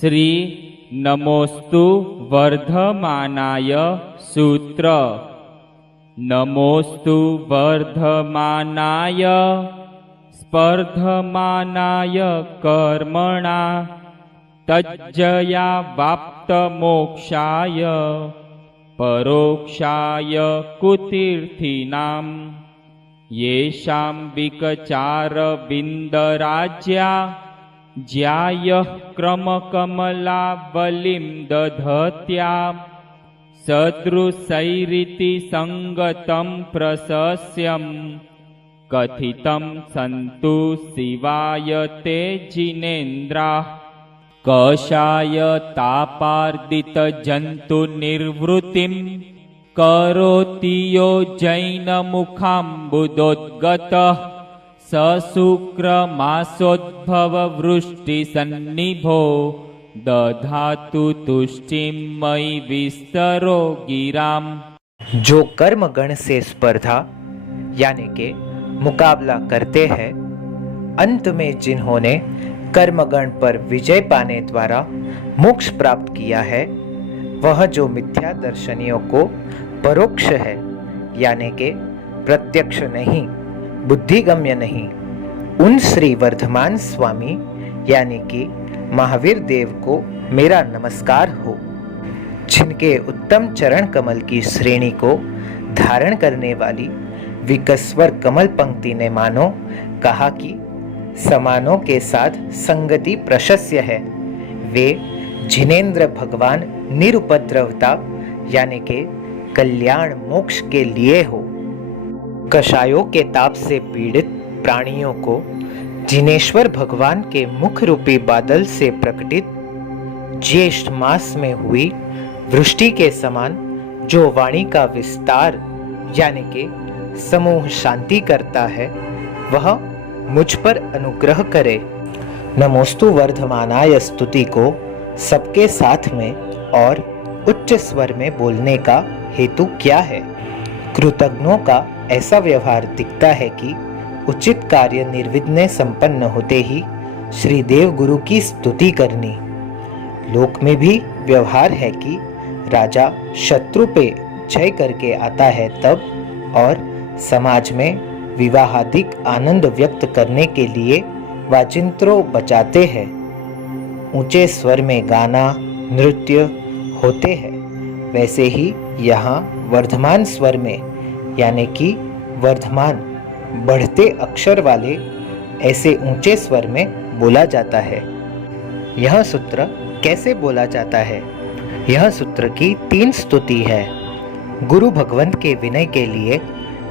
श्री नमोस्तु वर्धमानाय सूत्र। नमोस्तु वर्धमानाय स्पर्धमानाय कर्मणा तज्जया वाप्त मोक्षाय परोक्षाय कुतीर्थीनां येषां विकचार बिंदराज्या ज्यायः क्रमकमलावलिं दधत्या सदृशैरिति संगतं प्रशस्यं कथितं सन्तु शिवाय ते जिनेन्द्राः कषाय तापार्दित जंतु निर्वृत्तिं करोति यो जैनमुखाम्बुदोद्गतः सशुक्रमासोद्भव वृष्टिसन्निभो दधातु तुष्टिं मयि विस्तरो गिराम। जो कर्म गण से स्पर्धा यानी के मुकाबला करते हैं, अंत में जिन्होंने कर्मगण पर विजय पाने द्वारा मोक्ष प्राप्त किया है, वह जो मिथ्या दर्शनियों को परोक्ष है यानी के प्रत्यक्ष नहीं, बुद्धिगम्य नहीं, उन श्री वर्धमान स्वामी यानी कि महावीर देव को मेरा नमस्कार हो। जिनके उत्तम चरण कमल की श्रेणी को धारण करने वाली विकस्वर कमल पंक्ति ने मानो कहा कि समानों के साथ संगति प्रशस्य है, वे जिनेन्द्र भगवान निरुपद्रवता यानी के कल्याण मोक्ष के लिए हो। कषायों के ताप से पीड़ित प्राणियों को जिनेश्वर भगवान के मुख रूपी बादल से प्रकटित ज्येष्ठ मास में हुई वृष्टि के समान जो वाणी का विस्तार यानी के समूह शांति करता है, वह मुझ पर अनुग्रह करे। नमोस्तु वर्धमानाय स्तुति को सबके साथ में और उच्च स्वर में बोलने का हेतु क्या है? कृतज्ञों का ऐसा व्यवहार दिखता है कि उचित कार्य निर्विघ्न संपन्न होते ही श्री देव गुरु की स्तुति करनी। लोक में भी व्यवहार है कि राजा शत्रु पे जय करके आता है तब, और समाज में विवाहादिक आनंद व्यक्त करने के लिए वाजिंत्रों बजाते हैं, ऊंचे स्वर में गाना नृत्य होते हैं। वैसे ही यहाँ वर्धमान स्वर में यानी कि वर्धमान बढ़ते अक्षर वाले ऐसे ऊंचे स्वर में बोला जाता है। यह सूत्र कैसे बोला जाता है? यह सूत्र की 3 स्तुति है। गुरु भगवंत के विनय के लिए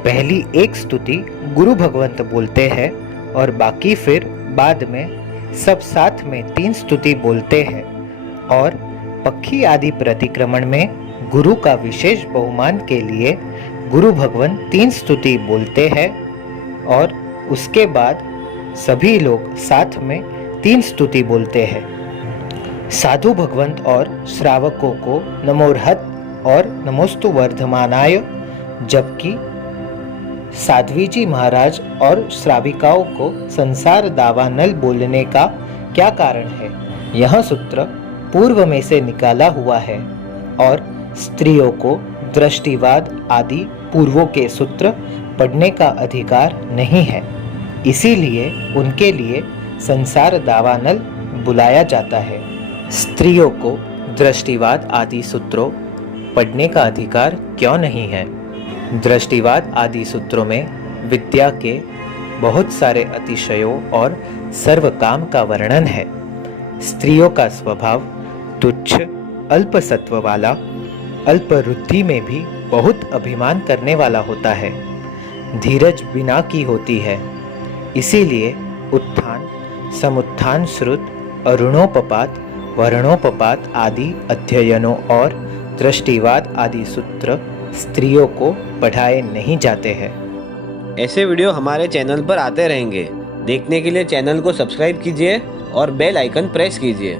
पहली एक स्तुति गुरु भगवंत बोलते हैं और बाकी फिर बाद में सब साथ में 3 स्तुति बोलते हैं। और पक्षी आदि प्रतिक्रमण में गुरु का विशेष बहुमान के लिए गुरु भगवंत 3 स्तुति बोलते हैं और उसके बाद सभी लोग साथ में 3 स्तुति बोलते हैं। साधु भगवंत और श्रावकों को नमोर्हत और नमोस्तु वर्धमानाय, जबकि साध्वी जी महाराज और श्राविकाओं को संसार दावानल बोलने का क्या कारण है? यह सूत्र पूर्व में से निकाला हुआ है और स्त्रियों को दृष्टिवाद आदि पूर्वों के सूत्र पढ़ने का अधिकार नहीं है, इसीलिए उनके लिए संसार दावानल बुलाया जाता है। स्त्रियों को दृष्टिवाद आदि सूत्रों पढ़ने का अधिकार क्यों नहीं है? दृष्टिवाद आदि सूत्रों में विद्या के बहुत सारे अतिशयों और सर्व काम का वर्णन है। स्त्रियों का स्वभाव तुच्छ, अल्प सत्व वाला, अल्प रुद्धि में भी बहुत अभिमान करने वाला होता है, धीरज बिना की होती है। इसीलिए उत्थान, समुत्थान श्रुत, अरुणोपपात, वर्णोपपात आदि अध्ययनों और दृष्टिवाद आदि सूत्र स्त्रियों को पढ़ाए नहीं जाते हैं। ऐसे वीडियो हमारे चैनल पर आते रहेंगे। देखने के लिए चैनल को सब्सक्राइब कीजिए और बेल आइकन प्रेस कीजिए।